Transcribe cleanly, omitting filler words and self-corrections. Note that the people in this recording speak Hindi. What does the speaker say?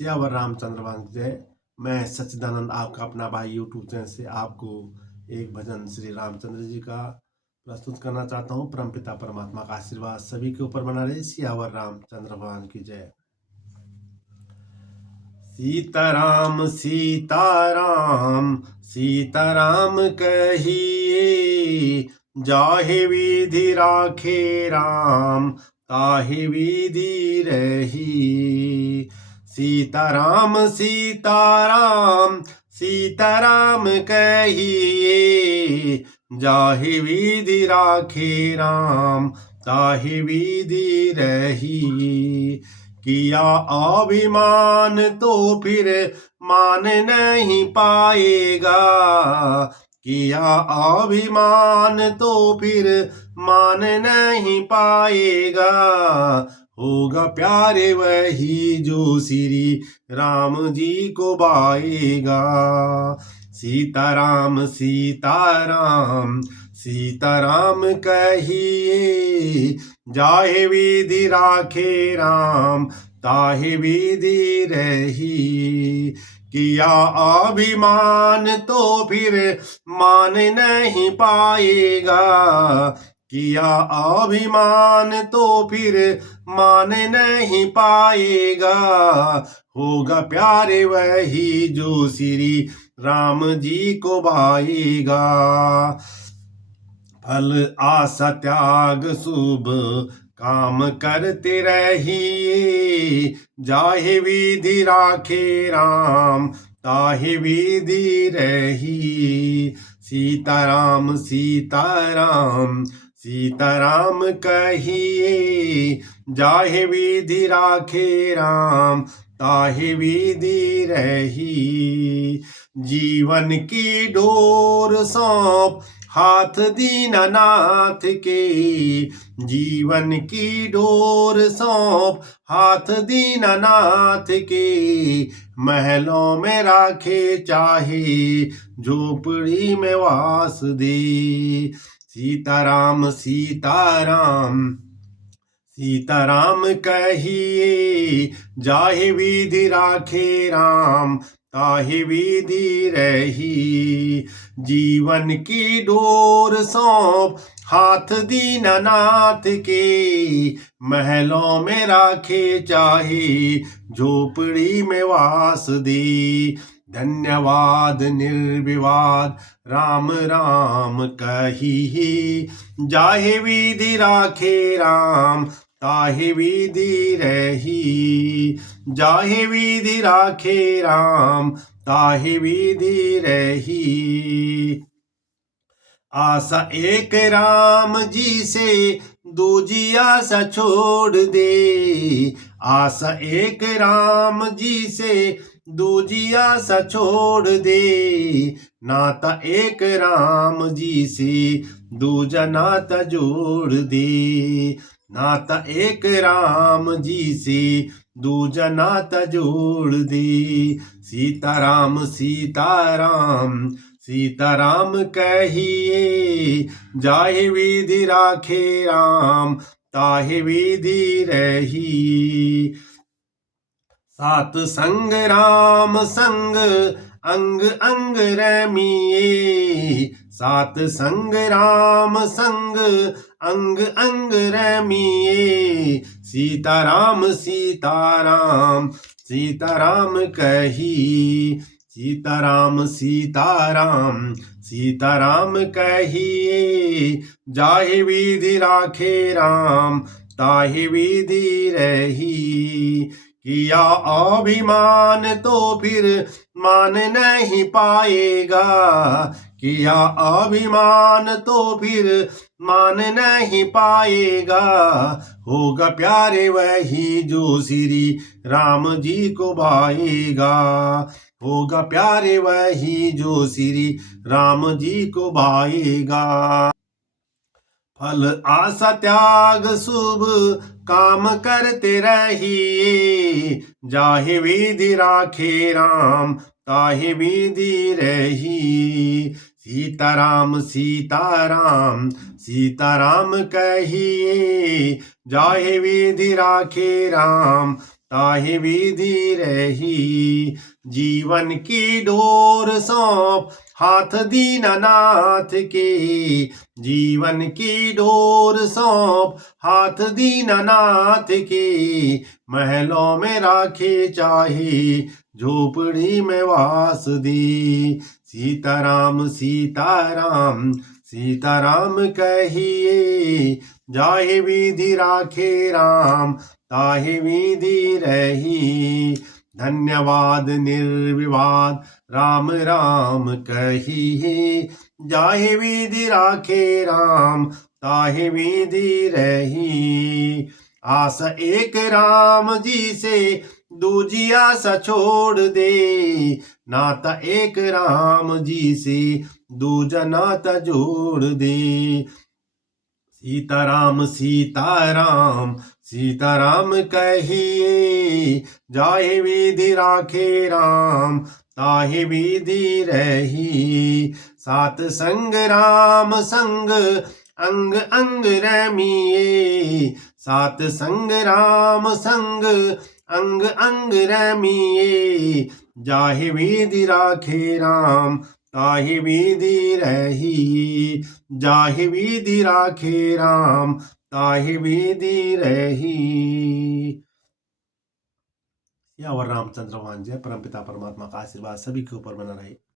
सियावर रामचंद्र भगवान की जय। मैं सच्चिदानंद आपका अपना भाई यूट्यूब चैनल से आपको एक भजन श्री रामचंद्र जी का प्रस्तुत करना चाहता हूँ। परमपिता परमात्मा का आशीर्वाद सभी के ऊपर बना रहे। सियावर रामचंद्र भगवान की जय। सीताराम सीताराम सीताराम कहिए, जाहे विधि राखे राम ताहि विधि रही। सीताराम सीताराम सीताराम कहिए, जाहि विधि राखे राम ताहि विधि रही। किया अभिमान तो फिर मान नहीं पाएगा, किया अभिमान तो फिर मान नहीं पाएगा। होगा प्यारे वही जो श्री राम जी को पाएगा। सीताराम सीताराम सीताराम कहिए, जाहे विधि राखे राम ताहि विधि रही। किया अभिमान तो फिर मान नहीं पाएगा, किया अभिमान तो फिर मान नहीं पाएगा। होगा प्यारे वही जो श्री राम जी को भाएगा। फल आशा त्याग शुभ काम करते रहिए, जाहे विधि राखे राम ताहि विधि रही। सीताराम सीताराम सीताराम कहिए, जाहे विधि राखे राम ताहि विधि रही। जीवन की डोर सौंप हाथ दीनानाथ के, जीवन की डोर सौंप हाथ दीनानाथ के। महलों में राखे चाहे झोपड़ी में वास दे। सीताराम सीताराम सीताराम कहिए, जाहे विधि राखे राम ताहि विधि रही। जीवन की डोर सौंप हाथ दीनानाथ के, महलों में राखे चाहे झोपड़ी में वास दे। धन्यवाद निर्विवाद राम राम कहिए, जाहे विधि राखे राम ताहि विधि रही। जाहे विधि राखे राम ताहि विधि रही। आशा एक राम जी से दूजी आशा छोड़ दे। आशा एक राम जी से दूजी आशा छोड़ दे। नाता एक राम जी से दूजा नाता जोड़ दे। नाता एक राम जी से दूजा नाता जोड़ दे। सीताराम सीताराम सीताराम कहिए, जाहे विधि राखे राम ताहि विधि रही। सात संग राम संग अंग अंग रमिए। सात संग राम संग अंग अंग रमिए। सीताराम सीताराम सीताराम कही। सीताराम सीताराम सीताराम कहिए, जाहे विधि राखे राम ताहि विधि रही। किया अभिमान तो फिर मान नहीं पाएगा, किया अभिमान तो फिर मान नहीं पाएगा। होगा प्यारे वही जो श्री राम जी को भाएगा। होगा प्यारे वही जो श्री राम जी को भाएगा। फल आशा त्याग शुभ काम करते रहिए, जाहे विधि राखे राम ताहि विधि रही। सीताराम सीताराम सीताराम कहिए, जाहे विधि राखे राम ताहि विधि रही। जीवन की डोर सौंप हाथ दीनानाथ के, जीवन की डोर सौंप हाथ दीनानाथ के। महलों में राखे चाहे झोपड़ी में वास दे। सीताराम सीताराम सीताराम कहिए, जाहि विधि राखे राम ताहि विधि रही। धन्यवाद निर्विवाद राम राम कहिए, जाहि विधि राखे राम ताहि विधि रही। आस एक राम जी से दूजी आस छोड़ दे, नाता एक राम जी से दूजा नाता जोड़ दे। सीताराम सीताराम सीताराम कहिए, जाहि विधि राखे राम ताहि विधि रही। सात संग राम संग अंग अंग रमिए, सात संग राम संग अंग अंग रमिए। जाहि विधि राखे राम ताहि विधि रही, जाहि विधि राखे राम ताहि विधि रही। या और रामचंद्र भगवान जय, परमपिता परमात्मा का आशीर्वाद सभी के ऊपर बना रहे।